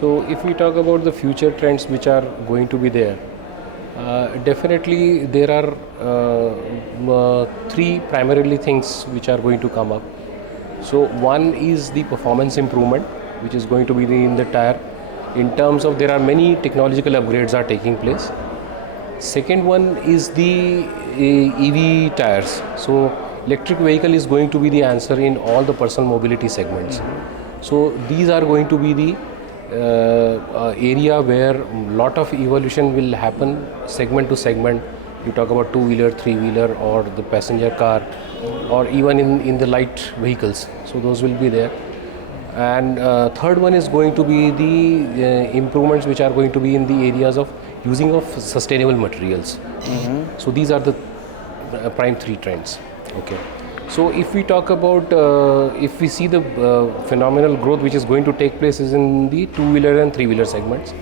So if we talk about the future trends which are going to be there, definitely there are three primarily things which are going to come up. So one is the performance improvement, which is going to be in the tire. In terms of there are many technological upgrades are taking place. Second one is the EV tires. So electric vehicle is going to be the answer in all the personal mobility segments. So these are going to be the area where lot of evolution will happen segment to segment. You talk about two-wheeler, three-wheeler, or the passenger car, or even in the light vehicles. So those will be there. And third one is going to be the improvements which are going to be in the areas of using of sustainable materials. So these are the prime three trends. Okay. So if we talk about, if we see the phenomenal growth which is going to take place is in the two-wheeler and three-wheeler segments,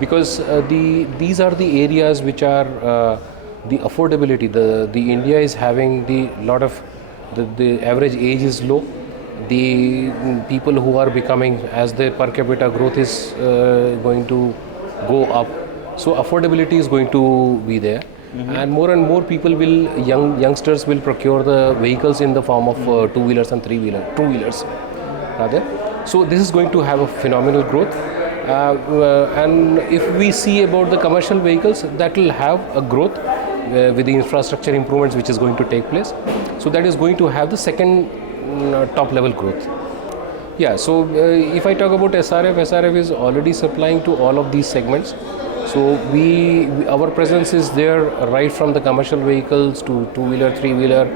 because these are the areas which are the affordability. The India is having the lot of the average age is low. The people who are becoming, as their per capita growth is going to go up, so affordability is going to be there. And more people will, youngsters will procure the vehicles in the form of two-wheelers and two-wheelers rather. So this is going to have a phenomenal growth. And if we see about the commercial vehicles, that will have a growth with the infrastructure improvements which is going to take place. So that is going to have the second top level growth. Yeah, so if I talk about SRF is already supplying to all of these segments. So our presence is there right from the commercial vehicles to two-wheeler, three-wheeler,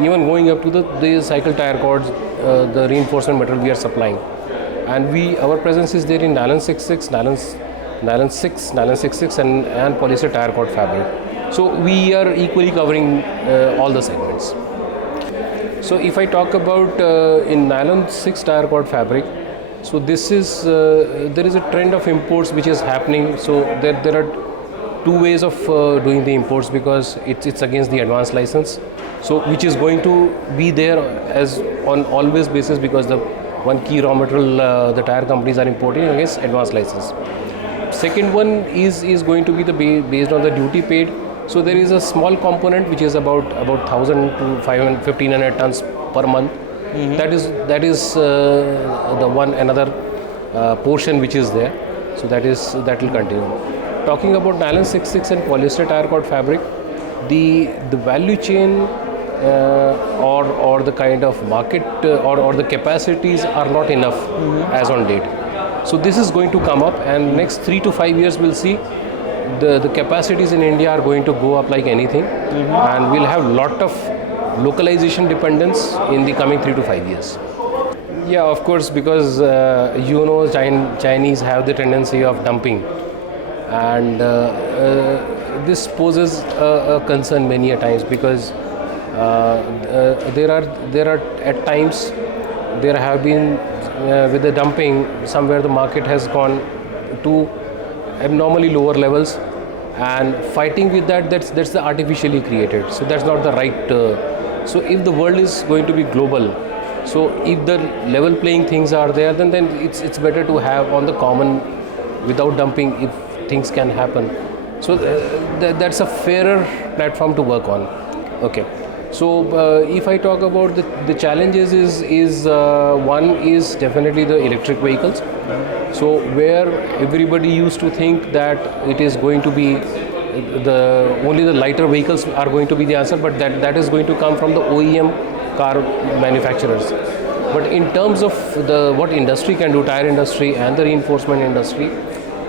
even going up to the cycle tire cords, the reinforcement material we are supplying. And our presence is there in nylon 66, nylon 66 and polyester tire cord fabric. So we are equally covering all the segments. So if I talk about in nylon 6 tire cord fabric, so this is there is a trend of imports which is happening. So there are two ways of doing the imports, because it's against the advance license. So which is going to be there as on always basis, because the one key raw material the tire companies are importing against advance license. Second one is going to be based on the duty paid. So there is a small component which is about 1,000 to 1,500 tons per month. That is the one another portion which is there. So that will continue. Talking about nylon 66 and polyester tire cord fabric, the value chain or the kind of market or the capacities are not enough as on date. So this is going to come up, and next 3 to 5 years we'll see the capacities in India are going to go up like anything, and we'll have lot of localization dependence in the coming 3 to 5 years. Yeah, of course, because Chinese have the tendency of dumping, and this poses a concern many a times, because there are at times there have been with the dumping, somewhere the market has gone to abnormally lower levels, and fighting with that's the artificially created. So that's not the right. So if the world is going to be global, so if the level playing things are there, then it's better to have on the common without dumping if things can happen. So that's a fairer platform to work on. Okay. So if I talk about the challenges is one is definitely the electric vehicles. So where everybody used to think that it is going to be only the lighter vehicles are going to be the answer, but that is going to come from the OEM car manufacturers. But in terms of what industry can do, tire industry and the reinforcement industry,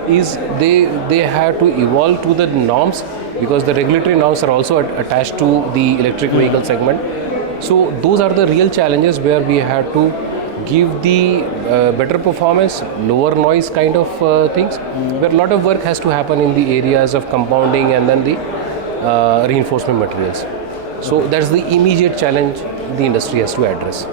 is they have to evolve to the norms, because the regulatory norms are also attached to the electric vehicle segment. So those are the real challenges where we have to give the better performance, lower noise kind of things, where a lot of work has to happen in the areas of compounding and then the reinforcement materials. So that's the immediate challenge the industry has to address.